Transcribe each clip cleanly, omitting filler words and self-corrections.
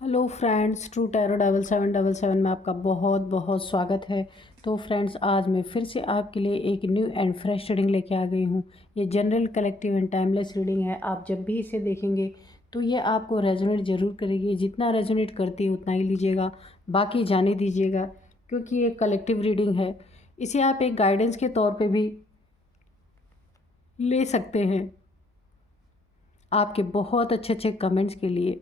Hello friends, true tarot 7777 में आपका बहुत बहुत स्वागत है। तो फ्रेंड्स, आज मैं फिर से आपके लिए एक न्यू एंड फ्रेश रीडिंग लेके आ गई हूँ। ये general, collective and timeless reading है। आप जब भी इसे देखेंगे तो ये आपको रेजोनेट ज़रूर करेगी। जितना रेजोनेट करती है उतना ही लीजिएगा, बाकी जाने दीजिएगा, क्योंकि ये कलेक्टिव रीडिंग है। इसे आप एक गाइडेंस के तौर पर भी ले सकते हैं। आपके बहुत अच्छे अच्छे कमेंट्स के लिए,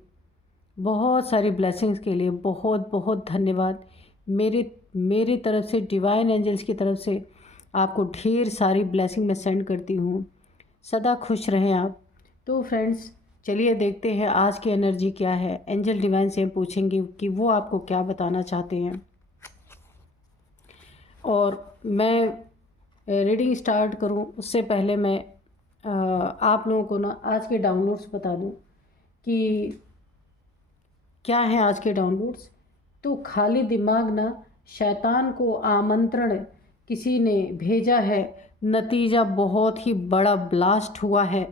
बहुत सारी ब्लेसिंग्स के लिए बहुत बहुत धन्यवाद। मेरी तरफ से, डिवाइन एंजल्स की तरफ से आपको ढेर सारी ब्लेसिंग मैं सेंड करती हूँ। सदा खुश रहें आप। तो फ्रेंड्स, चलिए देखते हैं आज की एनर्जी क्या है। एंजल डिवाइन से हम पूछेंगे कि वो आपको क्या बताना चाहते हैं। और मैं रीडिंग स्टार्ट करूँ उससे पहले मैं आप लोगों को ना आज के डाउनलोड्स बता दूँ कि क्या है आज के डाउनलोड्स। तो खाली दिमाग ना, शैतान को आमंत्रण किसी ने भेजा है। नतीजा बहुत ही बड़ा ब्लास्ट हुआ है,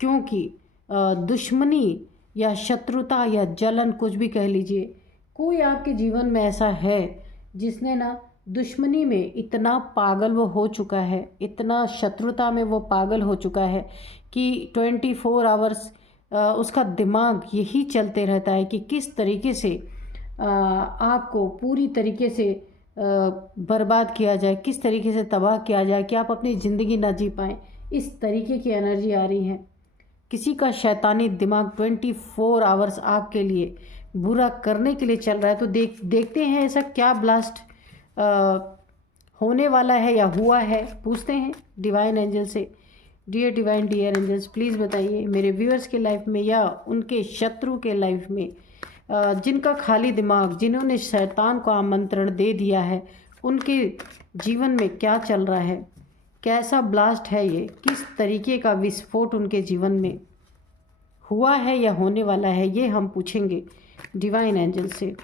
क्योंकि दुश्मनी या शत्रुता या जलन, कुछ भी कह लीजिए, कोई आपके जीवन में ऐसा है जिसने ना दुश्मनी में इतना पागल वो हो चुका है, इतना शत्रुता में वो पागल हो चुका है कि 24 आवर्स उसका दिमाग यही चलते रहता है कि किस तरीके से आपको पूरी तरीके से बर्बाद किया जाए, किस तरीके से तबाह किया जाए कि आप अपनी ज़िंदगी ना जी पाएँ। इस तरीके की एनर्जी आ रही है। किसी का शैतानी दिमाग 24 आवर्स आपके लिए बुरा करने के लिए चल रहा है। तो देखते हैं ऐसा क्या ब्लास्ट होने वाला है या हुआ है। पूछते हैं डिवाइन एंजल से। Dear divine, dear angels, please बताइए मेरे व्यूअर्स के लाइफ में या उनके शत्रु के लाइफ में, जिनका खाली दिमाग, जिन्होंने शैतान को आमंत्रण दे दिया है, उनके जीवन में क्या चल रहा है, कैसा ब्लास्ट है ये, किस तरीके का विस्फोट उनके जीवन में हुआ है या होने वाला है, ये हम पूछेंगे डिवाइन एंजल से।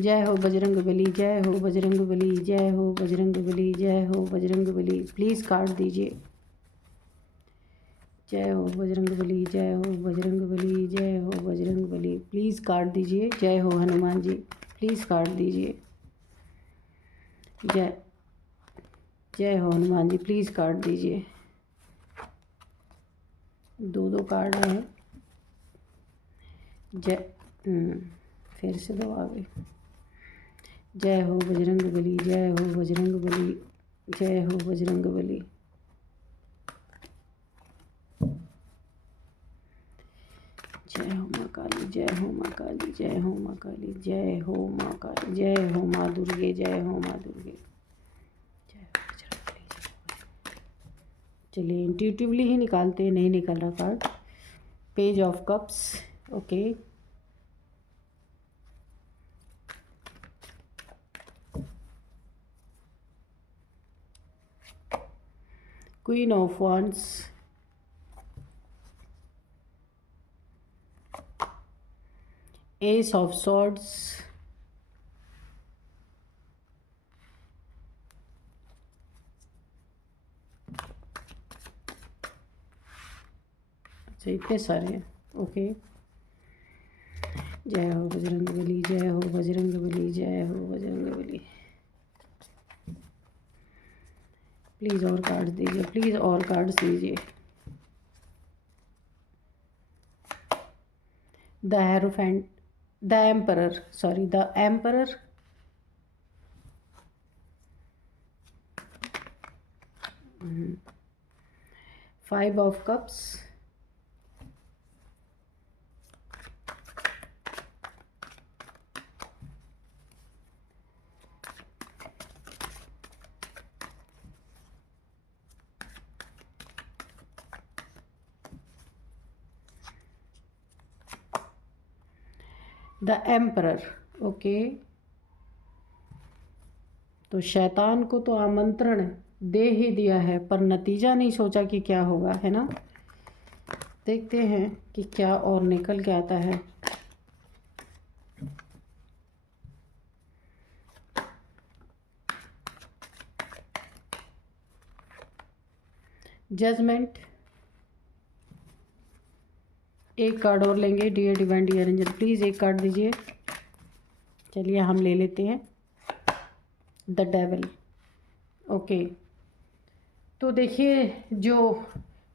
जय हो बजरंग बली, जय हो बजरंग बली, जय हो बजरंग बली, जय हो बजरंग बली। प्लीज़ कार्ड दीजिए। जय हो बजरंग बली, जय हो बजरंग बली, जय हो बजरंग बली। प्लीज़ कार्ड दीजिए। जय हो हनुमान जी, प्लीज़ कार्ड दीजिए। जय जय हो हनुमान जी, प्लीज़ कार्ड दीजिए। दो कार्ड हैं। जय फिर से दो आ गए। जय हो बजरंग बली, जय हो बजरंग बली, जय हो बजरंग बली। जय हो माँ काली, जय हो माँ काली, जय हो माँ काली, जय हो माँ काली, जय हो माँ दुर्गे, जय हो माँ दुर्गे। जय हो बजरंग बली। चलिए इंट्यूटिवली ही निकालते हैं। नहीं निकल रहा card. Page of cups. Okay, queen of wands, S of swords, अच्छा इतने सारे हैं। ओके, जय हो बजरंग बली, जय हो बजरंग बली, जय हो बजरंग बली। प्लीज़ और कार्ड दीजिए, प्लीज़ और कार्ड दीजिए। The hierophant, the emperor, sorry the emperor, five of cups, the emperor. Okay, तो शैतान को तो आमंत्रण दे ही दिया है, पर नतीजा नहीं सोचा कि क्या होगा, है ना। देखते हैं कि क्या और निकल के आता है। जजमेंट, एक कार्ड और लेंगे। Dear divine dear angel please एक कार्ड दीजिए। चलिए हम ले लेते हैं द डेविल। ओके, तो देखिए जो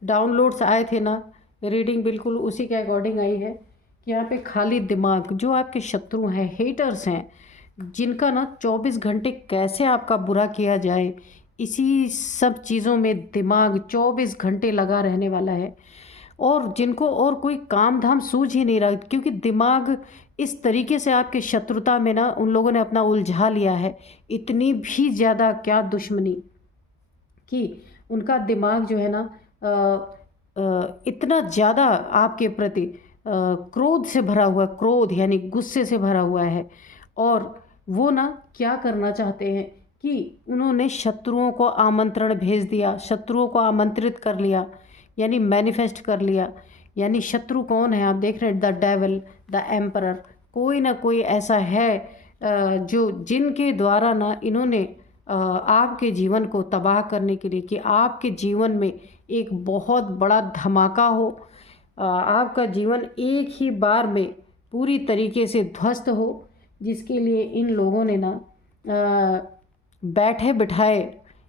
डाउनलोड्स आए थे ना, रीडिंग बिल्कुल उसी के अकॉर्डिंग आई है कि यहाँ पे खाली दिमाग, जो आपके शत्रु हैं, हेटर्स हैं, जिनका ना 24 घंटे कैसे आपका बुरा किया जाए, इसी सब चीज़ों में दिमाग 24 घंटे लगा रहने वाला है। और जिनको और कोई काम धाम सूझ ही नहीं रहा, क्योंकि दिमाग इस तरीके से आपके शत्रुता में ना उन लोगों ने अपना उलझा लिया है। इतनी भी ज़्यादा क्या दुश्मनी कि उनका दिमाग जो है ना इतना ज़्यादा आपके प्रति क्रोध से भरा हुआ, क्रोध यानी गुस्से से भरा हुआ है। और वो ना क्या करना चाहते हैं कि उन्होंने शत्रुओं को आमंत्रण भेज दिया, शत्रुओं को आमंत्रित कर लिया, यानी मैनिफेस्ट कर लिया। यानी शत्रु कौन है? आप देख रहे हैं, द डेविल, द एम्परर। कोई ना कोई ऐसा है जो जिनके द्वारा ना इन्होंने आपके जीवन को तबाह करने के लिए, कि आपके जीवन में एक बहुत बड़ा धमाका हो, आपका जीवन एक ही बार में पूरी तरीके से ध्वस्त हो, जिसके लिए इन लोगों ने ना बैठे बिठाए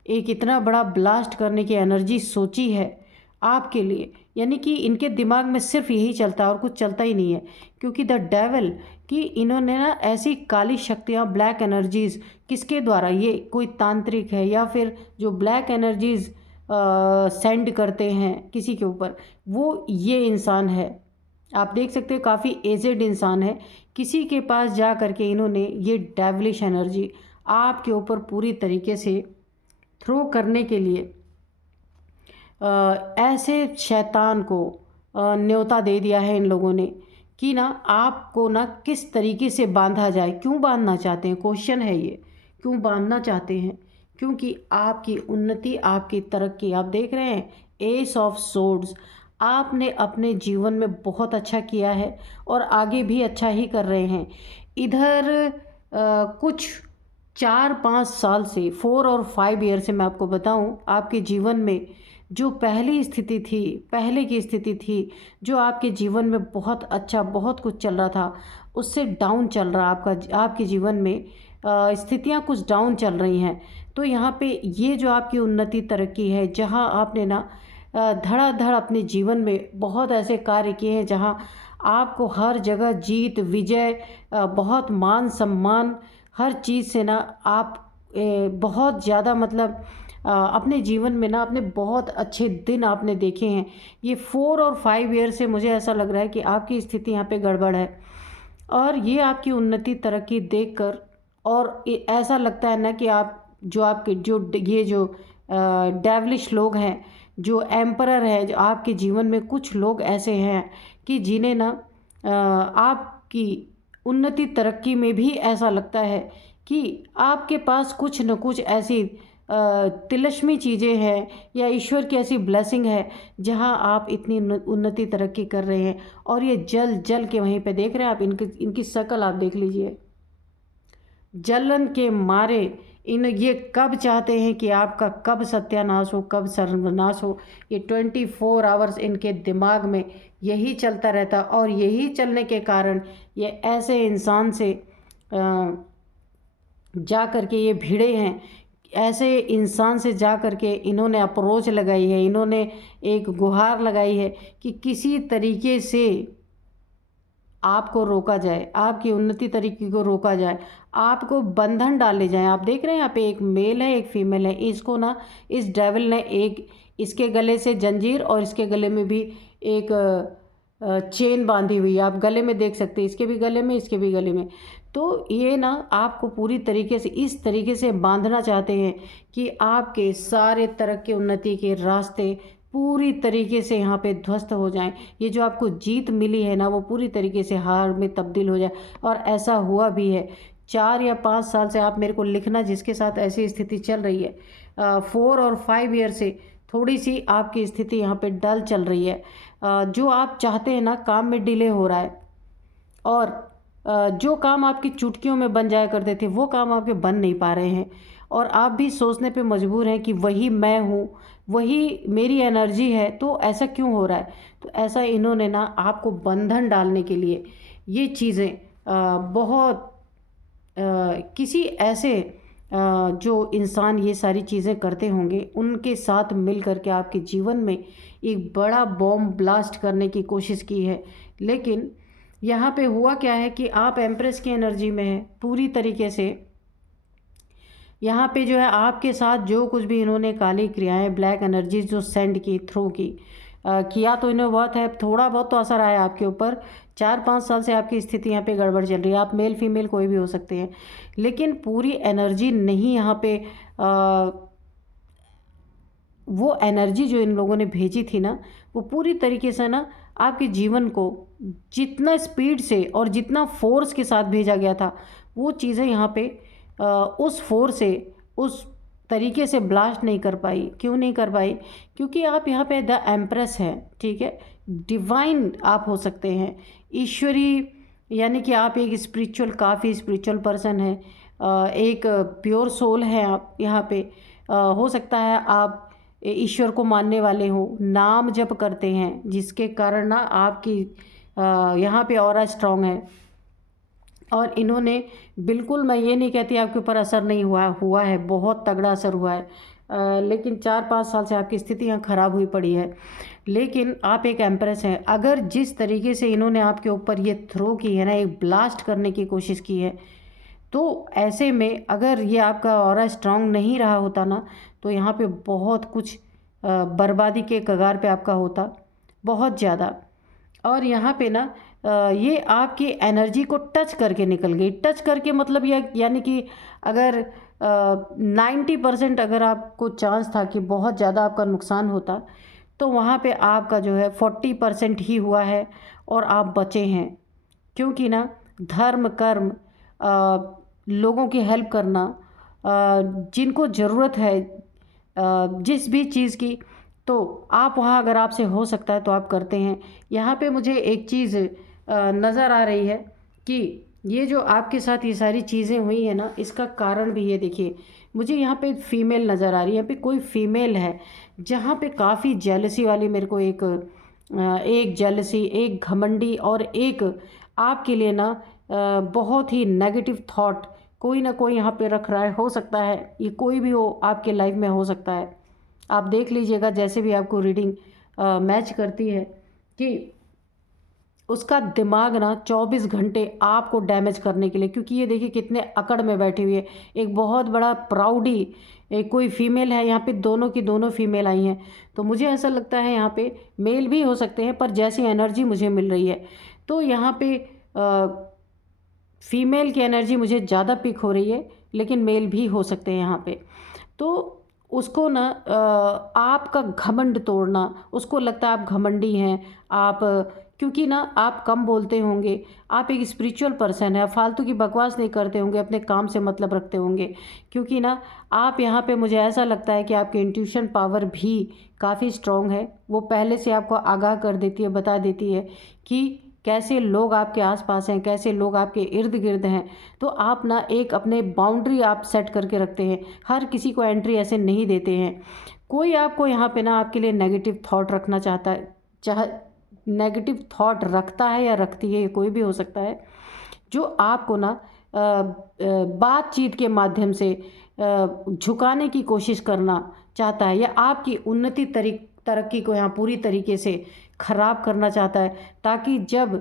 एक इतना बड़ा ब्लास्ट करने की एनर्जी सोची है आपके लिए। यानी कि इनके दिमाग में सिर्फ यही चलता है और कुछ चलता ही नहीं है, क्योंकि द डेविल कि इन्होंने ना ऐसी काली शक्तियाँ, ब्लैक एनर्जीज़, किसके द्वारा, ये कोई तांत्रिक है या फिर जो ब्लैक एनर्जीज़ सेंड करते हैं किसी के ऊपर, वो ये इंसान है। आप देख सकते हैं काफ़ी एजेड इंसान है। किसी के पास जा कर के इन्होंने ये डेविलिश एनर्जी आपके ऊपर पूरी तरीके से थ्रो करने के लिए ऐसे शैतान को न्योता दे दिया है इन लोगों ने कि ना आपको ना किस तरीके से बांधा जाए। क्यों बांधना चाहते हैं? क्वेश्चन है ये, क्यों बांधना चाहते हैं? क्योंकि आपकी उन्नति, आपकी तरक्की, आप देख रहे हैं एस ऑफ सोर्ड्स, आपने अपने जीवन में बहुत अच्छा किया है और आगे भी अच्छा ही कर रहे हैं। इधर कुछ 4-5 साल से, 4 और 5 ईयर से मैं आपको बताऊं, आपके जीवन में जो पहली स्थिति थी, पहले की स्थिति थी, जो आपके जीवन में बहुत अच्छा, बहुत कुछ चल रहा था, उससे डाउन चल रहा आपके जीवन में स्थितियां कुछ डाउन चल रही हैं। तो यहाँ पे ये जो आपकी उन्नति तरक्की है, जहाँ आपने ना धड़ाधड़ अपने जीवन में बहुत ऐसे कार्य किए हैं जहाँ आपको हर जगह जीत, विजय, बहुत मान सम्मान, हर चीज़ से ना आप बहुत ज़्यादा मतलब अपने जीवन में ना आपने बहुत अच्छे दिन आपने देखे हैं। ये 4 और 5 ईयर से मुझे ऐसा लग रहा है कि आपकी स्थिति यहाँ पे गड़बड़ है। और ये आपकी उन्नति तरक्की देखकर और ऐसा लगता है ना कि आप जो आपके जो डेविलिश लोग हैं, जो एम्परर है, जो आपके जीवन में कुछ लोग ऐसे हैं कि जिन्हें ना आपकी उन्नति तरक्की में भी ऐसा लगता है कि आपके पास कुछ न कुछ ऐसी तिलस्मी चीज़ें हैं या ईश्वर की ऐसी ब्लेसिंग है जहां आप इतनी उन्नति तरक्की कर रहे हैं। और ये जल जल के वहीं पे देख रहे हैं आप, इनकी शक्ल आप देख लीजिए, जलन के मारे ये कब चाहते हैं कि आपका कब सत्यानाश हो, कब सर्वनाश हो। ये 24 आवर्स इनके दिमाग में यही चलता रहता, और यही चलने के कारण ये ऐसे इंसान से जा कर के ये भिड़े हैं। ऐसे इंसान से जा कर के इन्होंने अप्रोच लगाई है, इन्होंने एक गुहार लगाई है कि किसी तरीके से आपको रोका जाए, आपकी उन्नति तरीके को रोका जाए, आपको बंधन डाले जाएं। आप देख रहे हैं यहाँ पे एक मेल है, एक फीमेल है। इसको ना इस डेविल ने एक, इसके गले से जंजीर और इसके गले में भी एक चेन बांधी हुई है। आप गले में देख सकते हैं, इसके भी गले में, इसके भी गले में। तो ये ना आपको पूरी तरीके से इस तरीके से बांधना चाहते हैं कि आपके सारे तरक्की उन्नति के रास्ते पूरी तरीके से यहाँ पे ध्वस्त हो जाएं। ये जो आपको जीत मिली है ना, वो पूरी तरीके से हार में तब्दील हो जाए। और ऐसा हुआ भी है। 4 या 5 साल से आप मेरे को लिखना जिसके साथ ऐसी स्थिति चल रही है। 4 और 5 ईयर से थोड़ी सी आपकी स्थिति यहाँ पे डल चल रही है। जो आप चाहते हैं ना, काम में डिले हो रहा है, और जो काम आपकी चुटकियों में बन जाया करते थे वो काम आपके बन नहीं पा रहे हैं। और आप भी सोचने पे मजबूर हैं कि वही मैं हूँ, वही मेरी एनर्जी है, तो ऐसा क्यों हो रहा है। तो ऐसा इन्होंने ना आपको बंधन डालने के लिए ये चीज़ें बहुत किसी ऐसे जो इंसान ये सारी चीज़ें करते होंगे उनके साथ मिल कर के आपके जीवन में एक बड़ा बॉम्ब ब्लास्ट करने की कोशिश की है। लेकिन यहाँ पे हुआ क्या है कि आप एम्प्रेस की एनर्जी में हैं पूरी तरीके से। यहाँ पे जो है आपके साथ जो कुछ भी इन्होंने काली क्रियाएं, ब्लैक एनर्जीज जो सेंड की, थ्रू की, किया तो इन्हें बहुत है, थोड़ा बहुत तो असर आया आपके ऊपर। 4-5 साल से आपकी स्थिति यहाँ पे गड़बड़ चल रही है। आप मेल फीमेल कोई भी हो सकते हैं, लेकिन पूरी एनर्जी नहीं यहाँ पे वो एनर्जी जो इन लोगों ने भेजी थी ना, वो पूरी तरीके से ना आपके जीवन को जितना स्पीड से और जितना फोर्स के साथ भेजा गया था, वो चीज़ें यहाँ पे उस फोर्स से, उस तरीके से ब्लास्ट नहीं कर पाई। क्यों नहीं कर पाई? क्योंकि आप यहाँ पे द एम्प्रेस हैं, ठीक है। डिवाइन आप हो सकते हैं, ईश्वरी, यानी कि आप एक स्पिरिचुअल, काफ़ी स्पिरिचुअल पर्सन है, एक प्योर सोल है आप यहाँ पे। हो सकता है आप ईश्वर को मानने वाले हो, नाम जप करते हैं, जिसके कारण ना आपकी यहाँ पे ऑरा स्ट्रांग है। और इन्होंने बिल्कुल, मैं ये नहीं कहती आपके ऊपर असर नहीं हुआ है, बहुत तगड़ा असर हुआ है। लेकिन 4-5 साल से आपकी स्थिति यहाँ ख़राब हुई पड़ी है। लेकिन आप एक एम्प्रेस हैं। अगर जिस तरीके से इन्होंने आपके ऊपर ये थ्रो की है ना, एक ब्लास्ट करने की कोशिश की है, तो ऐसे में अगर ये आपका ऑरा स्ट्रांग नहीं रहा होता ना, तो यहाँ पे बहुत कुछ बर्बादी के कगार पे आपका होता, बहुत ज़्यादा। और यहाँ पे ना ये आपकी एनर्जी को टच करके निकल गई। टच करके मतलब यह, यानी कि अगर 90% अगर आपको चांस था कि बहुत ज़्यादा आपका नुकसान होता, तो वहाँ पे आपका जो है 40% ही हुआ है और आप बचे हैं। क्योंकि ना धर्म, कर्म, लोगों की हेल्प करना, जिनको ज़रूरत है जिस भी चीज़ की, तो आप वहाँ अगर आपसे हो सकता है तो आप करते हैं। यहाँ पे मुझे एक चीज़ नज़र आ रही है कि ये जो आपके साथ ये सारी चीज़ें हुई हैं ना, इसका कारण भी ये देखिए, मुझे यहाँ पे फीमेल नज़र आ रही है। यहाँ पे कोई फीमेल है जहाँ पे काफ़ी जेलसी वाली, मेरे को एक जेलसी, एक घमंडी, और एक आपके लिए ना बहुत ही नेगेटिव थॉट कोई ना कोई यहाँ पे रख रहा है। हो सकता है ये कोई भी हो, आपके लाइफ में हो सकता है। आप देख लीजिएगा, जैसे भी आपको रीडिंग मैच करती है, कि उसका दिमाग ना 24 घंटे आपको डैमेज करने के लिए, क्योंकि ये देखिए कितने अकड़ में बैठी हुई है। एक बहुत बड़ा प्राउडी, एक कोई फीमेल है यहाँ पे, दोनों की दोनों फीमेल आई हैं। तो मुझे ऐसा लगता है यहाँ पे मेल भी हो सकते हैं, पर जैसी एनर्जी मुझे मिल रही है, तो यहाँ पे फीमेल की एनर्जी मुझे ज़्यादा पिक हो रही है, लेकिन मेल भी हो सकते हैं यहाँ पे। तो उसको ना आपका घमंड तोड़ना, उसको लगता है आप घमंडी हैं, आप क्योंकि ना आप कम बोलते होंगे, आप एक स्पिरिचुअल पर्सन है, फालतू की बकवास नहीं करते होंगे, अपने काम से मतलब रखते होंगे। क्योंकि ना आप यहाँ पे, मुझे ऐसा लगता है कि आपकी इंट्यूशन पावर भी काफ़ी स्ट्रॉन्ग है। वो पहले से आपको आगाह कर देती है, बता देती है कि कैसे लोग आपके आसपास हैं, कैसे लोग आपके इर्द गिर्द हैं। तो आप ना एक अपने बाउंड्री आप सेट करके रखते हैं, हर किसी को एंट्री ऐसे नहीं देते हैं। कोई आपको यहाँ पे ना आपके लिए नेगेटिव थॉट रखना चाहता है, चाहे नेगेटिव थॉट रखता है या रखती है, ये कोई भी हो सकता है, जो आपको ना बातचीत के माध्यम से झुकाने की कोशिश करना चाहता है, या आपकी उन्नति तरक्की को यहाँ पूरी तरीके से ख़राब करना चाहता है, ताकि जब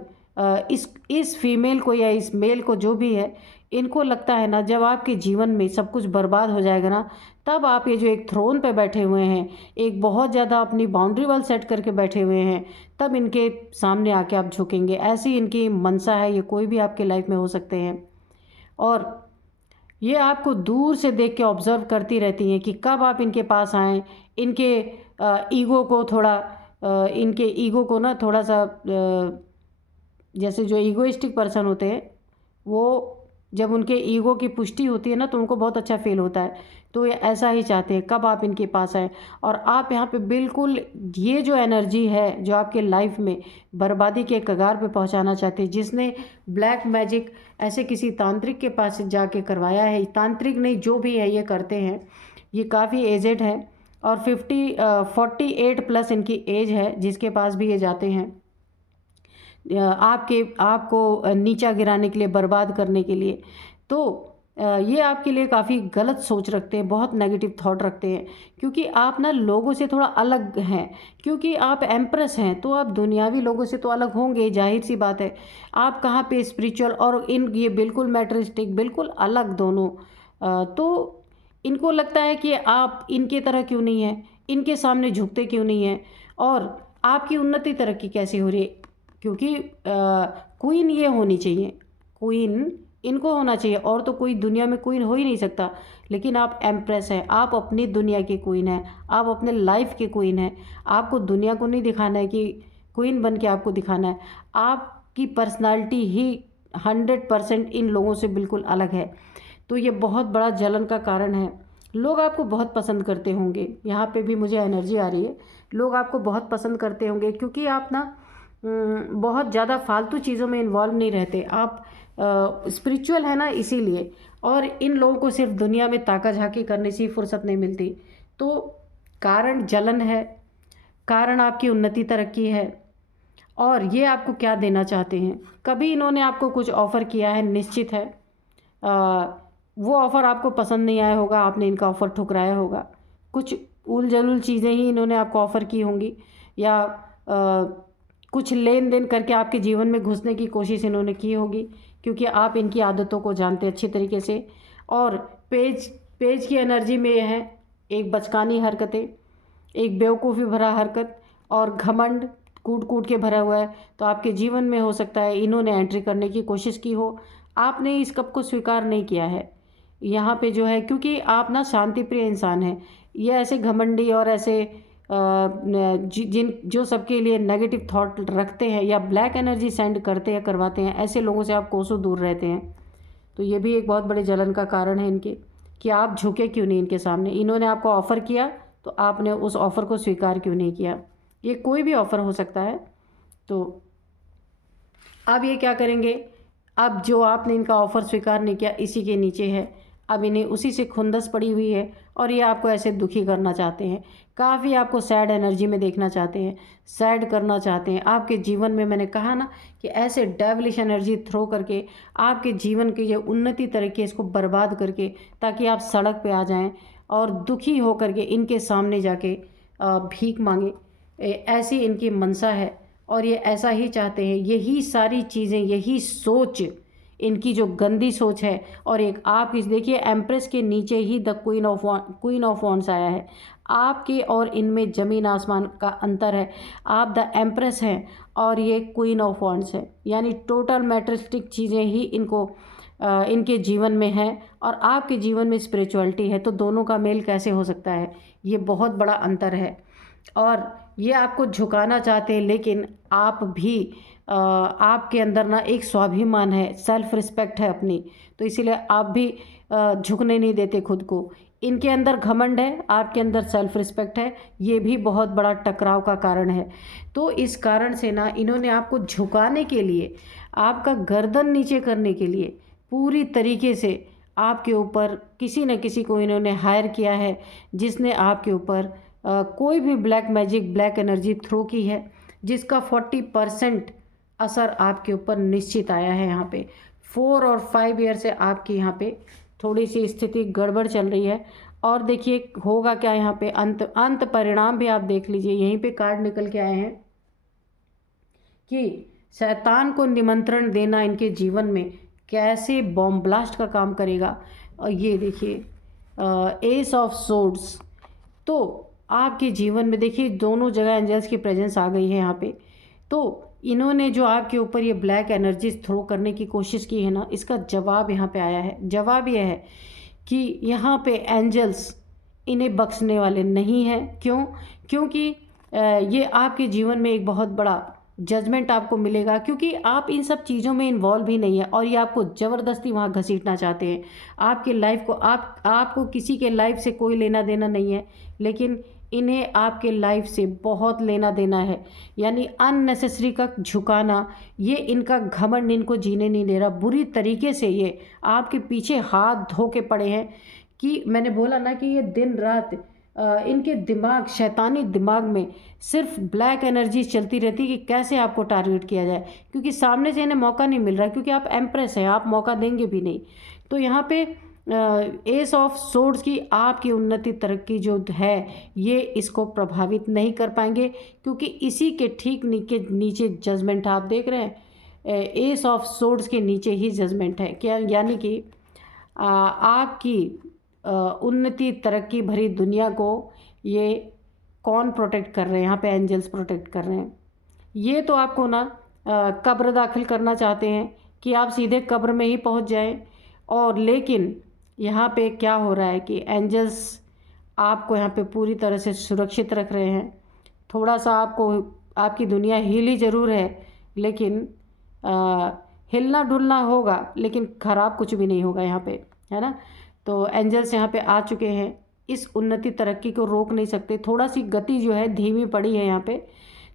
इस फीमेल को या इस मेल को, जो भी है, इनको लगता है ना जब आपके जीवन में सब कुछ बर्बाद हो जाएगा ना, तब आप ये जो एक थ्रोन पे बैठे हुए हैं, एक बहुत ज़्यादा अपनी बाउंड्री वाल सेट करके बैठे हुए हैं, तब इनके सामने आके आप झुकेंगे। ऐसी इनकी मनसा है। ये कोई भी आपके लाइफ में हो सकते हैं, और ये आपको दूर से देख के ऑब्ज़र्व करती रहती हैं कि कब आप इनके पास आएँ। इनके ईगो को थोड़ा इनके ईगो को ना थोड़ा सा, जैसे जो ईगोइस्टिक पर्सन होते हैं, वो जब उनके ईगो की पुष्टि होती है ना तो उनको बहुत अच्छा फील होता है। तो ये ऐसा ही चाहते हैं कब आप इनके पास आए। और आप यहाँ पे बिल्कुल ये जो एनर्जी है जो आपके लाइफ में बर्बादी के कगार पे पहुँचाना चाहते हैं, जिसने ब्लैक मैजिक ऐसे किसी तांत्रिक के पास जाके करवाया है, तांत्रिक नहीं जो भी है ये करते हैं, ये काफ़ी एजेड है और 48+ इनकी एज है, जिसके पास भी ये जाते हैं आपको नीचा गिराने के लिए, बर्बाद करने के लिए। तो ये आपके लिए काफ़ी गलत सोच रखते हैं, बहुत नेगेटिव थॉट रखते हैं, क्योंकि आप ना लोगों से थोड़ा अलग हैं, क्योंकि आप एम्प्रेस हैं तो आप दुनियावी लोगों से तो अलग होंगे, जाहिर सी बात है। आप कहाँ पे स्पिरिचुअल और इन ये बिल्कुल मैटरिस्टिक, बिल्कुल अलग दोनों। तो इनको लगता है कि आप इनके तरह क्यों नहीं हैं, इनके सामने झुकते क्यों नहीं हैं, और आपकी उन्नति तरक्की कैसे हो रही है, क्योंकि क्वीन ये होनी चाहिए, क्वीन इनको होना चाहिए, और तो कोई दुनिया में क्वीन हो ही नहीं सकता। लेकिन आप एम्प्रेस हैं, आप अपनी दुनिया की क्वीन हैं, आप अपने लाइफ के क्वीन हैं। आपको दुनिया को नहीं दिखाना है कि क्वीन बन के आपको दिखाना है। आपकी पर्सनालिटी ही 100% इन लोगों से बिल्कुल अलग है। तो ये बहुत बड़ा जलन का कारण है। लोग आपको बहुत पसंद करते होंगे, यहाँ पे भी मुझे एनर्जी आ रही है, लोग आपको बहुत पसंद करते होंगे क्योंकि आप ना बहुत ज़्यादा फालतू चीज़ों में इन्वॉल्व नहीं रहते, आप स्पिरिचुअल है ना, इसीलिए। और इन लोगों को सिर्फ दुनिया में ताका झाकी करने से ही फुर्सत नहीं मिलती। तो कारण जलन है, कारण आपकी उन्नति तरक्की है। और ये आपको क्या देना चाहते हैं, कभी इन्होंने आपको कुछ ऑफ़र किया है, निश्चित है वो ऑफ़र आपको पसंद नहीं आया होगा, आपने इनका ऑफ़र ठुकराया होगा। कुछ उल जलूल चीज़ें ही इन्होंने आपको ऑफ़र की होंगी, या कुछ लेन देन करके आपके जीवन में घुसने की कोशिश इन्होंने की होगी, क्योंकि आप इनकी आदतों को जानते अच्छी तरीके से। और पेज की एनर्जी में यह है, एक बचकानी हरकतें, एक बेवकूफ़ी भरा हरकत और घमंड कूट कूट के भरा हुआ है। तो आपके जीवन में हो सकता है इन्होंने एंट्री करने की कोशिश की हो, आपने इस कप को स्वीकार नहीं किया है यहाँ पे जो है, क्योंकि आप ना शांति प्रिय इंसान हैं। ये ऐसे घमंडी और ऐसे जिन जो सबके लिए नेगेटिव थॉट रखते हैं या ब्लैक एनर्जी सेंड करते हैं, करवाते हैं, ऐसे लोगों से आप कोसों दूर रहते हैं। तो ये भी एक बहुत बड़े जलन का कारण है इनके, कि आप झुके क्यों नहीं इनके सामने। इन्होंने आपको ऑफ़र किया तो आपने उस ऑफ़र को स्वीकार क्यों नहीं किया। ये कोई भी ऑफ़र हो सकता है। तो अब ये क्या करेंगे, अब जो आपने इनका ऑफ़र स्वीकार नहीं किया, इसी के नीचे है, अब इन्हें उसी से खुंदस पड़ी हुई है और ये आपको ऐसे दुखी करना चाहते हैं, काफ़ी आपको सैड एनर्जी में देखना चाहते हैं, सैड करना चाहते हैं आपके जीवन में। मैंने कहा ना कि ऐसे डेविलिश एनर्जी थ्रो करके आपके जीवन की जो उन्नति तरीके इसको बर्बाद करके, ताकि आप सड़क पे आ जाएं और दुखी हो करके इनके सामने जाके भीख मांगे, ऐसी इनकी मनसा है। और ये ऐसा ही चाहते हैं, यही सारी चीज़ें, यही सोच इनकी जो गंदी सोच है। और एक आप इस देखिए, एम्प्रेस के नीचे ही द क्वीन ऑफ वॉन्ड्स आया है। आपके और इनमें ज़मीन आसमान का अंतर है। आप द एम्प्रेस हैं और ये क्वीन ऑफ वॉन्ड्स है, यानी टोटल मैटरिस्टिक चीज़ें ही इनको इनके जीवन में है और आपके जीवन में स्पिरिचुअलिटी है। तो दोनों का मेल कैसे हो सकता है, ये बहुत बड़ा अंतर है। और ये आपको झुकाना चाहते हैं, लेकिन आप भी आपके अंदर ना एक स्वाभिमान है, सेल्फ रिस्पेक्ट है अपनी, तो इसीलिए आप भी झुकने नहीं देते खुद को। इनके अंदर घमंड है, आपके अंदर सेल्फ रिस्पेक्ट है, ये भी बहुत बड़ा टकराव का कारण है। तो इस कारण से ना इन्होंने आपको झुकाने के लिए, आपका गर्दन नीचे करने के लिए पूरी तरीके से आपके ऊपर किसी न किसी को इन्होंने हायर किया है, जिसने आपके ऊपर कोई भी black magic, black energy throw की है, जिसका 40% असर आपके ऊपर निश्चित आया है। यहाँ पे 4 और 5 ईयर से आपकी यहाँ पे थोड़ी सी स्थिति गड़बड़ चल रही है। और देखिए होगा क्या यहाँ पे, अंत परिणाम भी आप देख लीजिए। यहीं पे कार्ड निकल के आए हैं कि शैतान को निमंत्रण देना इनके जीवन में कैसे बॉम्ब ब्लास्ट का काम करेगा। और ये देखिए एस ऑफ सोर्ड्स, तो आपके जीवन में देखिए दोनों जगह एंजल्स की प्रेजेंस आ गई है यहाँ पे। तो इन्होंने जो आपके ऊपर ये ब्लैक एनर्जीज थ्रो करने की कोशिश की है ना, इसका जवाब यहाँ पे आया है। जवाब ये है कि यहाँ पे एंजल्स इन्हें बख्शने वाले नहीं हैं। क्यों? क्योंकि ये आपके जीवन में एक बहुत बड़ा जजमेंट आपको मिलेगा, क्योंकि आप इन सब चीज़ों में इन्वॉल्व ही नहीं है और ये आपको ज़बरदस्ती वहाँ घसीटना चाहते हैं। आपके लाइफ को आपको किसी के लाइफ से कोई लेना देना नहीं है, लेकिन इन्हें आपके लाइफ से बहुत लेना देना है। यानी अननेसेसरी का झुकाना, ये इनका घमंड इनको जीने नहीं दे रहा। बुरी तरीके से ये आपके पीछे हाथ धो के पड़े हैं कि मैंने बोला ना कि ये दिन रात इनके दिमाग, शैतानी दिमाग में सिर्फ ब्लैक एनर्जी चलती रहती है कि कैसे आपको टारगेट किया जाए, क्योंकि सामने से इन्हें मौका नहीं मिल रहा, क्योंकि आप एम्प्रेस हैं, आप मौका देंगे भी नहीं। तो यहाँ पे एस ऑफ सोर्ड्स की आपकी उन्नति तरक्की जो है ये इसको प्रभावित नहीं कर पाएंगे, क्योंकि इसी के ठीक नीचे जजमेंट आप देख रहे हैं। एस ऑफ सोर्ड्स के नीचे ही जजमेंट है क्या, यानी कि आपकी उन्नति तरक्की भरी दुनिया को ये कौन प्रोटेक्ट कर रहे हैं? यहाँ पे एंजल्स प्रोटेक्ट कर रहे हैं। ये तो आपको ना कब्र दाखिल करना चाहते हैं कि आप सीधे कब्र में ही पहुँच जाएं, और लेकिन यहाँ पे क्या हो रहा है कि एंजल्स आपको यहाँ पे पूरी तरह से सुरक्षित रख रहे हैं। थोड़ा सा आपको आपकी दुनिया हिली ज़रूर है, लेकिन हिलना डुलना होगा, लेकिन ख़राब कुछ भी नहीं होगा यहाँ पे, है ना। तो एंजल्स यहाँ पे आ चुके हैं, इस उन्नति तरक्की को रोक नहीं सकते। थोड़ा सी गति जो है धीमी पड़ी है यहाँ पे,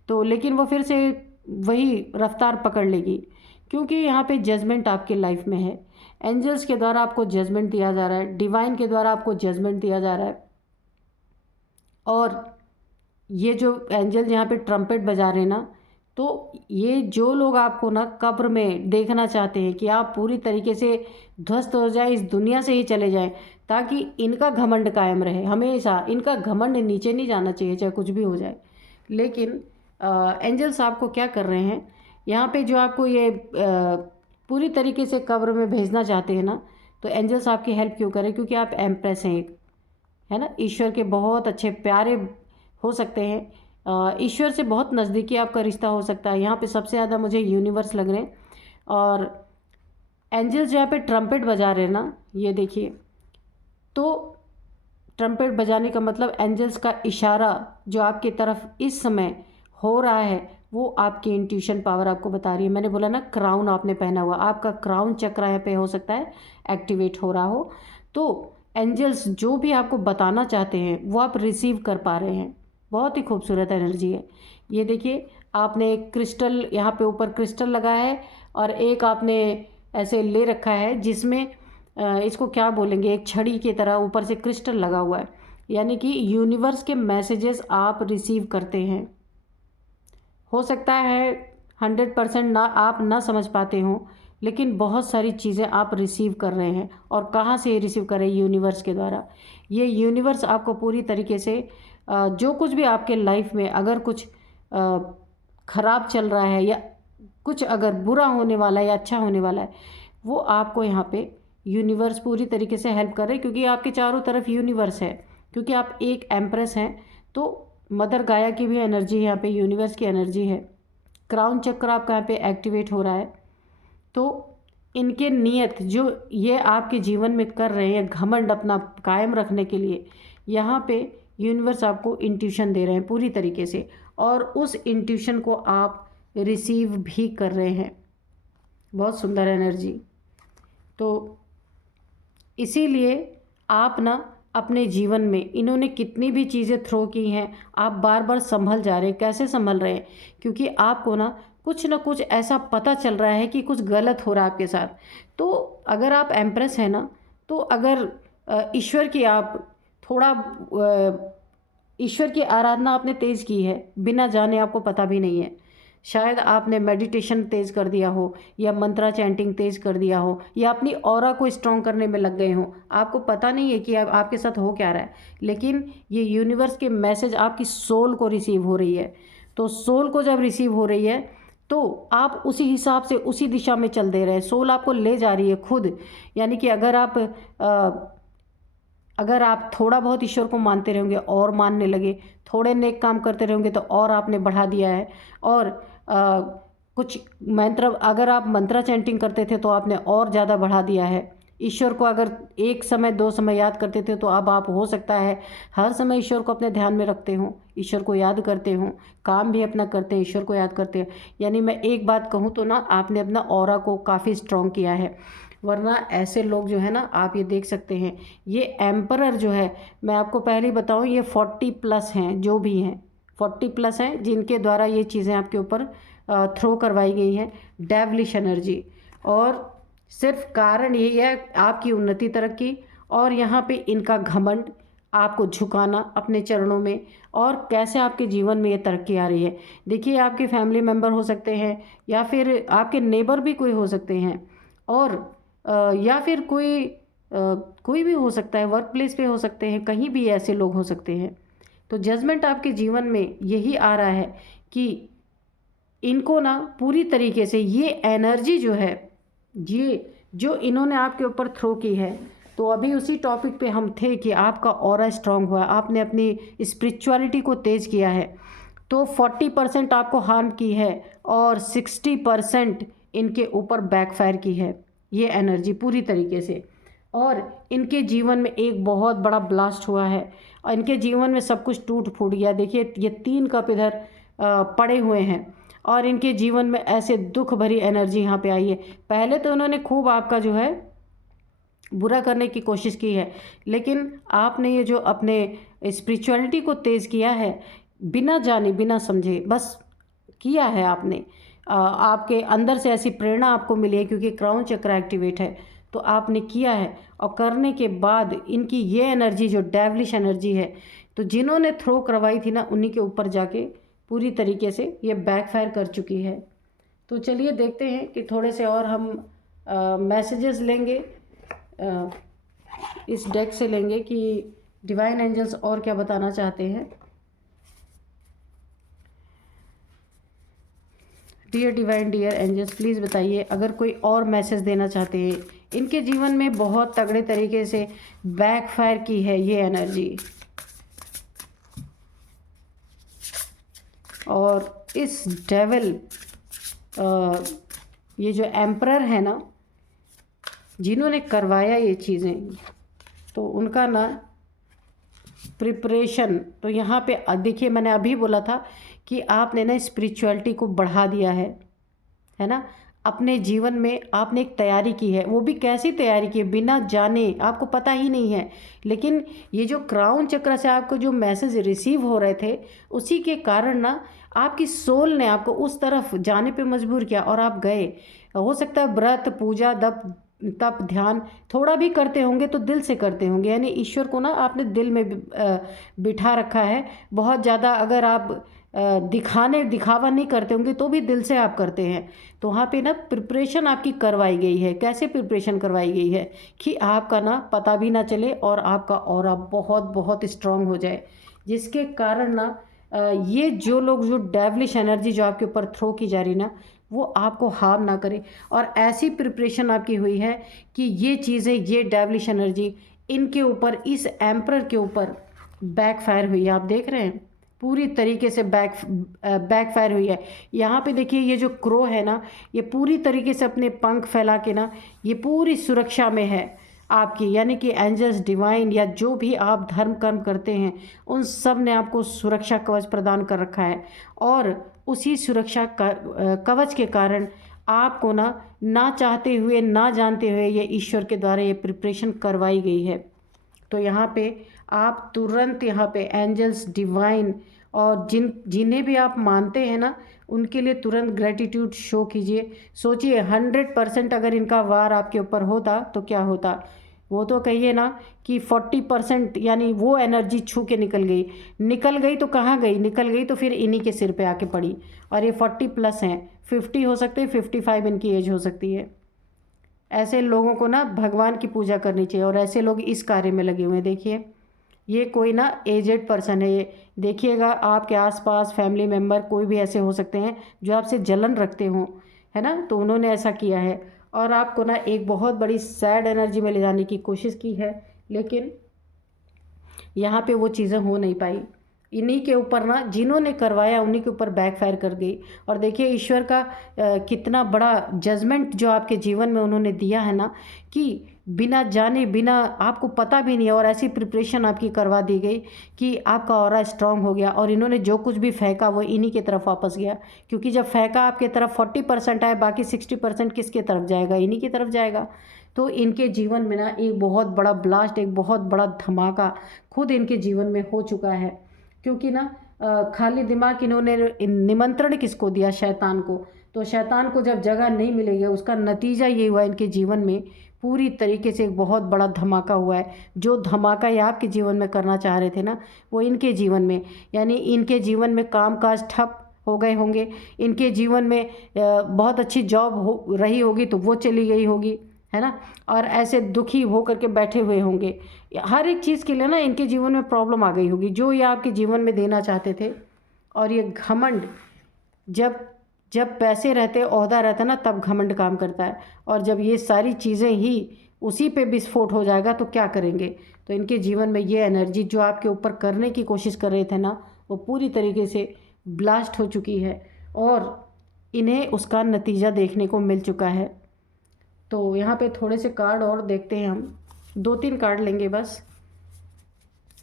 तो लेकिन वो फिर से वही रफ्तार पकड़ लेगी, क्योंकि यहाँ पे जजमेंट आपके लाइफ में है। एंजल्स के द्वारा आपको जजमेंट दिया जा रहा है, डिवाइन के द्वारा आपको जजमेंट दिया जा रहा है। और ये जो एंजल यहाँ पे ट्रम्पेट बजा रहे हैं ना, तो ये जो लोग आपको ना कब्र में देखना चाहते हैं कि आप पूरी तरीके से ध्वस्त हो जाए, इस दुनिया से ही चले जाएं, ताकि इनका घमंड कायम रहे। हमेशा इनका घमंड नीचे नहीं जाना चाहिए, चाहे कुछ भी हो जाए। लेकिन एंजल्स आपको क्या कर रहे हैं यहाँ पे, जो आपको ये पूरी तरीके से कब्र में भेजना चाहते हैं ना, तो एंजल्स आपकी हेल्प क्यों करें? क्योंकि आप एम्प्रेस हैं एक, है ना, ईश्वर के बहुत अच्छे प्यारे हो सकते हैं। ईश्वर से बहुत नज़दीकी आपका रिश्ता हो सकता है। यहाँ पे सबसे ज़्यादा मुझे यूनिवर्स लग रहे हैं, और एंजल्स जहाँ पे ट्रम्पेट बजा रहे हैं ना, ये देखिए, तो ट्रम्पेट बजाने का मतलब एंजल्स का इशारा जो आपकी तरफ इस समय हो रहा है, वो आपकी इंट्यूशन पावर आपको बता रही है। मैंने बोला ना, क्राउन आपने पहना हुआ, आपका क्राउन चक्र यहाँ पे हो सकता है एक्टिवेट हो रहा हो। तो एंजल्स जो भी आपको बताना चाहते हैं वो आप रिसीव कर पा रहे हैं। बहुत ही खूबसूरत एनर्जी है। ये देखिए, आपने एक क्रिस्टल यहाँ पे ऊपर क्रिस्टल लगा है, और एक आपने ऐसे ले रखा है जिसमें इसको क्या बोलेंगे, एक छड़ी की तरह ऊपर से क्रिस्टल लगा हुआ है। यानी कि यूनिवर्स के मैसेजेस आप रिसीव करते हैं। हो सकता है 100% ना आप ना समझ पाते हो, लेकिन बहुत सारी चीज़ें आप रिसीव कर रहे हैं। और कहाँ से रिसीव कर रहे हैं? यूनिवर्स के द्वारा। ये यूनिवर्स आपको पूरी तरीके से जो कुछ भी आपके लाइफ में अगर कुछ ख़राब चल रहा है, या कुछ अगर बुरा होने वाला है या अच्छा होने वाला है, वो आपको यहाँ पे यूनिवर्स पूरी तरीके से हेल्प कर रहे हैं, क्योंकि आपके चारों तरफ यूनिवर्स है। क्योंकि आप एक एम्प्रेस हैं, तो मदर गाया की भी एनर्जी है यहाँ पे, यूनिवर्स की एनर्जी है। क्राउन चक्र आपका यहाँ पे एक्टिवेट हो रहा है। तो इनके नियत जो ये आपके जीवन में कर रहे हैं, घमंड अपना कायम रखने के लिए, यहाँ पे यूनिवर्स आपको इंट्यूशन दे रहे हैं पूरी तरीके से, और उस इंट्यूशन को आप रिसीव भी कर रहे हैं। बहुत सुंदर एनर्जी। तो इसीलिए आप ना अपने जीवन में इन्होंने कितनी भी चीज़ें थ्रो की हैं, आप बार बार संभल जा रहे हैं। कैसे संभल रहे हैं? क्योंकि आपको ना कुछ ऐसा पता चल रहा है कि कुछ गलत हो रहा है आपके साथ। तो अगर आप एम्प्रेस हैं ना, तो अगर ईश्वर की आप थोड़ा ईश्वर की आराधना आपने तेज़ की है, बिना जाने आपको पता भी नहीं है। शायद आपने मेडिटेशन तेज़ कर दिया हो, या मंत्रा चैंटिंग तेज़ कर दिया हो, या अपनी ऑरा को स्ट्रॉन्ग करने में लग गए हो। आपको पता नहीं है कि आपके साथ हो क्या रहा है, लेकिन ये यूनिवर्स के मैसेज आपकी सोल को रिसीव हो रही है। तो सोल को जब रिसीव हो रही है, तो आप उसी हिसाब से उसी दिशा में चल दे रहे हैं। सोल आपको ले जा रही है खुद। यानी कि अगर आप थोड़ा बहुत ईश्वर को मानते रहेंगे और मानने लगे, थोड़े नेक काम करते रहेंगे तो और आपने बढ़ा दिया है। और कुछ मंत्र, अगर आप मंत्रा चैंटिंग करते थे तो आपने और ज़्यादा बढ़ा दिया है। ईश्वर को अगर एक समय 2 समय याद करते थे, तो अब आप हो सकता है हर समय ईश्वर को अपने ध्यान में रखते हो, ईश्वर को याद करते हो, काम भी अपना करते हैं, ईश्वर को याद करते हैं। यानी मैं एक बात कहूँ तो ना, आपने अपना ऑरा को काफ़ी स्ट्रॉन्ग किया है। वरना ऐसे लोग जो है ना, आप ये देख सकते हैं, ये एम्परर जो है, मैं आपको पहले ही बताऊँ, ये 40+ हैं, जो भी हैं 40+ हैं, जिनके द्वारा ये चीज़ें आपके ऊपर थ्रो करवाई गई हैं, डेविलिश एनर्जी। और सिर्फ कारण यही है आपकी उन्नति तरक्की, और यहाँ पे इनका घमंड, आपको झुकाना अपने चरणों में, और कैसे आपके जीवन में ये तरक्की आ रही है। देखिए, आपके फैमिली मेम्बर हो सकते हैं, या फिर आपके नेबर भी कोई हो सकते हैं, और या फिर कोई भी हो सकता है, वर्क प्लेस पे हो सकते हैं, कहीं भी ऐसे लोग हो सकते हैं। तो जजमेंट आपके जीवन में यही आ रहा है कि इनको ना पूरी तरीके से ये एनर्जी जो है, ये जो इन्होंने आपके ऊपर थ्रो की है, तो अभी उसी टॉपिक पे हम थे कि आपका ऑरा स्ट्रांग हुआ, आपने अपनी स्पिरिचुअलिटी को तेज किया है, तो 40% आपको हार्म की है, और 60% इनके ऊपर बैकफायर की है ये एनर्जी पूरी तरीके से। और इनके जीवन में एक बहुत बड़ा ब्लास्ट हुआ है, और इनके जीवन में सब कुछ टूट फूट गया। देखिए, ये 3 कप इधर पड़े हुए हैं, और इनके जीवन में ऐसे दुख भरी एनर्जी यहाँ पे आई है। पहले तो उन्होंने खूब आपका जो है बुरा करने की कोशिश की है, लेकिन आपने ये जो अपने स्पिरिचुअलिटी को तेज़ किया है, बिना जाने बिना समझे बस किया है आपने। आपके अंदर से ऐसी प्रेरणा आपको मिली है, क्योंकि क्राउन चक्र एक्टिवेट है, तो आपने किया है, और करने के बाद इनकी ये एनर्जी जो डेविलिश एनर्जी है, तो जिन्होंने थ्रो करवाई थी ना, उन्हीं के ऊपर जाके पूरी तरीके से ये बैकफायर कर चुकी है। तो चलिए देखते हैं कि थोड़े से और हम मैसेजेस लेंगे, इस डेक से लेंगे कि डिवाइन एंजल्स और क्या बताना चाहते हैं। Dear divine, dear angels, please बताइए अगर कोई और मैसेज देना चाहते हैं। इनके जीवन में बहुत तगड़े तरीके से बैकफायर की है ये एनर्जी, और इस डेविल ये जो एम्परर है ना, जिन्होंने करवाया ये चीज़ें, तो उनका ना प्रिपरेशन, तो यहाँ पे देखिए, मैंने अभी बोला था कि आपने ना स्पिरिचुअलिटी को बढ़ा दिया है ना। अपने जीवन में आपने एक तैयारी की है, वो भी कैसी तैयारी की है, बिना जाने, आपको पता ही नहीं है। लेकिन ये जो क्राउन चक्र से आपको जो मैसेज रिसीव हो रहे थे, उसी के कारण ना आपकी सोल ने आपको उस तरफ जाने पे मजबूर किया, और आप गए। हो सकता है व्रत, पूजा, तप, ध्यान थोड़ा भी करते होंगे तो दिल से करते होंगे, यानी ईश्वर को ना आपने दिल में बिठा रखा है बहुत ज़्यादा। अगर आप दिखावा नहीं करते होंगे तो भी दिल से आप करते हैं। तो वहाँ पे ना प्रिपरेशन आपकी करवाई गई है। कैसे प्रिपरेशन करवाई गई है कि आपका ना पता भी ना चले, और आपका ऑरा बहुत बहुत स्ट्रांग हो जाए, जिसके कारण ना ये जो लोग, जो डेविलिश एनर्जी जो आपके ऊपर थ्रो की जा रही ना, वो आपको हार्म ना करे। और ऐसी प्रिपरेशन आपकी हुई है कि ये चीज़ें, ये डेविलिश एनर्जी इनके ऊपर, इस एम्परर के ऊपर बैकफायर हुई है। आप देख रहे हैं पूरी तरीके से बैकफायर हुई है। यहाँ पे देखिए, ये जो क्रो है ना, ये पूरी तरीके से अपने पंख फैला के ना, ये पूरी सुरक्षा में है आपकी, यानी कि एंजल्स, डिवाइन, या जो भी आप धर्म कर्म करते हैं, उन सब ने आपको सुरक्षा कवच प्रदान कर रखा है। और उसी सुरक्षा कवच के कारण आपको ना चाहते हुए, ना जानते हुए, ये ईश्वर के द्वारा ये प्रिपरेशन करवाई गई है। तो यहाँ पे आप तुरंत, यहाँ पे एंजल्स, डिवाइन, और जिन्हें भी आप मानते हैं ना, उनके लिए तुरंत ग्रेटिट्यूड शो कीजिए। सोचिए 100% अगर इनका वार आपके ऊपर होता तो क्या होता। वो तो कहिए ना कि 40%, यानी वो एनर्जी छू के निकल गई तो कहाँ गई, निकल गई तो फिर इन्हीं के सिर पे आके पड़ी। और ये 40+ हैं, 50 हो सकते हैं, 55 इनकी एज हो सकती है। ऐसे लोगों को ना भगवान की पूजा करनी चाहिए, और ऐसे लोग इस कार्य में लगे हुए हैं। देखिए, ये कोई ना एजेड पर्सन है, ये देखिएगा आपके आसपास फैमिली मेम्बर कोई भी ऐसे हो सकते हैं जो आपसे जलन रखते हों, है ना। तो उन्होंने ऐसा किया है, और आपको ना एक बहुत बड़ी सैड एनर्जी में ले जाने की कोशिश की है, लेकिन यहाँ पे वो चीज़ें हो नहीं पाई। इन्हीं के ऊपर ना, जिन्होंने करवाया उन्हीं के ऊपर बैकफायर कर गई। और देखिए, ईश्वर का कितना बड़ा जजमेंट जो आपके जीवन में उन्होंने दिया है ना, कि बिना जाने बिना आपको पता भी नहीं, और ऐसी प्रिपरेशन आपकी करवा दी गई कि आपका ऑरा स्ट्रांग हो गया, और इन्होंने जो कुछ भी फेंका वो इन्हीं की तरफ वापस गया। क्योंकि जब फेंका आपके तरफ 40% आए, बाकी 60% किसके तरफ जाएगा? इन्हीं की तरफ जाएगा। तो इनके जीवन में ना एक बहुत बड़ा ब्लास्ट, एक बहुत बड़ा धमाका खुद इनके जीवन में हो चुका है। क्योंकि ना खाली दिमाग इन्होंने निमंत्रण किसको दिया? शैतान को। तो शैतान को जब जगह नहीं मिलेगी, उसका नतीजा ये हुआ इनके जीवन में पूरी तरीके से एक बहुत बड़ा धमाका हुआ है। जो धमाका ये आपके जीवन में करना चाह रहे थे ना, वो इनके जीवन में, यानी इनके जीवन में कामकाज ठप हो गए होंगे। इनके जीवन में बहुत अच्छी जॉब हो रही होगी तो वो चली गई होगी, है ना। और ऐसे दुखी हो करके बैठे हुए होंगे। हर एक चीज़ के लिए ना इनके जीवन में प्रॉब्लम आ गई होगी जो ये आपके जीवन में देना चाहते थे। और ये घमंड, जब जब पैसे रहते, ओहदा रहता ना, तब घमंड काम करता है। और जब ये सारी चीज़ें ही उसी पे विस्फोट हो जाएगा तो क्या करेंगे? तो इनके जीवन में ये एनर्जी जो आपके ऊपर करने की कोशिश कर रहे थे ना, वो पूरी तरीके से ब्लास्ट हो चुकी है और इन्हें उसका नतीजा देखने को मिल चुका है। तो यहाँ पे थोड़े से कार्ड और देखते हैं हम, 2-3 कार्ड लेंगे बस।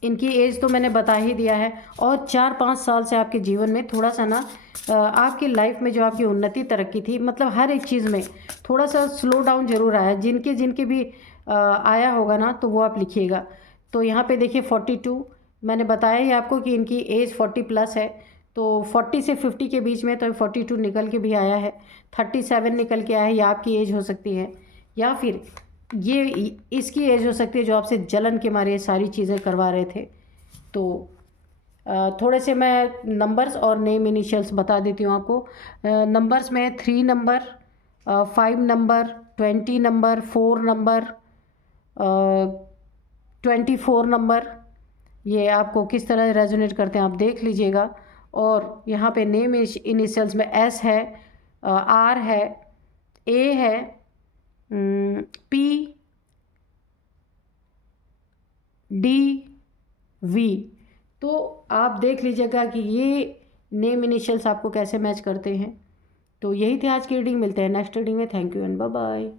इनकी एज तो मैंने बता ही दिया है। और 4-5 साल से आपके जीवन में थोड़ा सा ना आपकी लाइफ में जो आपकी उन्नति तरक्की थी, मतलब हर एक चीज़ में थोड़ा सा स्लो डाउन जरूर आया। जिनके जिनके भी आया होगा ना, तो वो आप लिखिएगा। तो यहाँ पे देखिए 42, मैंने बताया ही आपको कि इनकी एज 40+ है। तो 40 से 50 के बीच में, तो 42 निकल के भी आया है, 37 निकल के आया है। ये आपकी एज हो सकती है, या फिर ये इसकी एज हो सकती है जो आपसे जलन के मारे ये सारी चीज़ें करवा रहे थे। तो थोड़े से मैं नंबर्स और नेम इनिशियल्स बता देती हूँ आपको। नंबर्स में 3 number, 5 number, 20 number, 4 number, 24 number. ये आपको किस तरह रेजोनेट करते हैं आप देख लीजिएगा। और यहाँ पे नेम इनिशियल्स में एस है, आर है, ए है, पी, डी, वी। तो आप देख लीजिएगा कि ये नेम इनिशियल्स आपको कैसे मैच करते हैं। तो यही थे आज की रीडिंग। मिलते हैं नेक्स्ट रीडिंग में। Thank you and bye bye.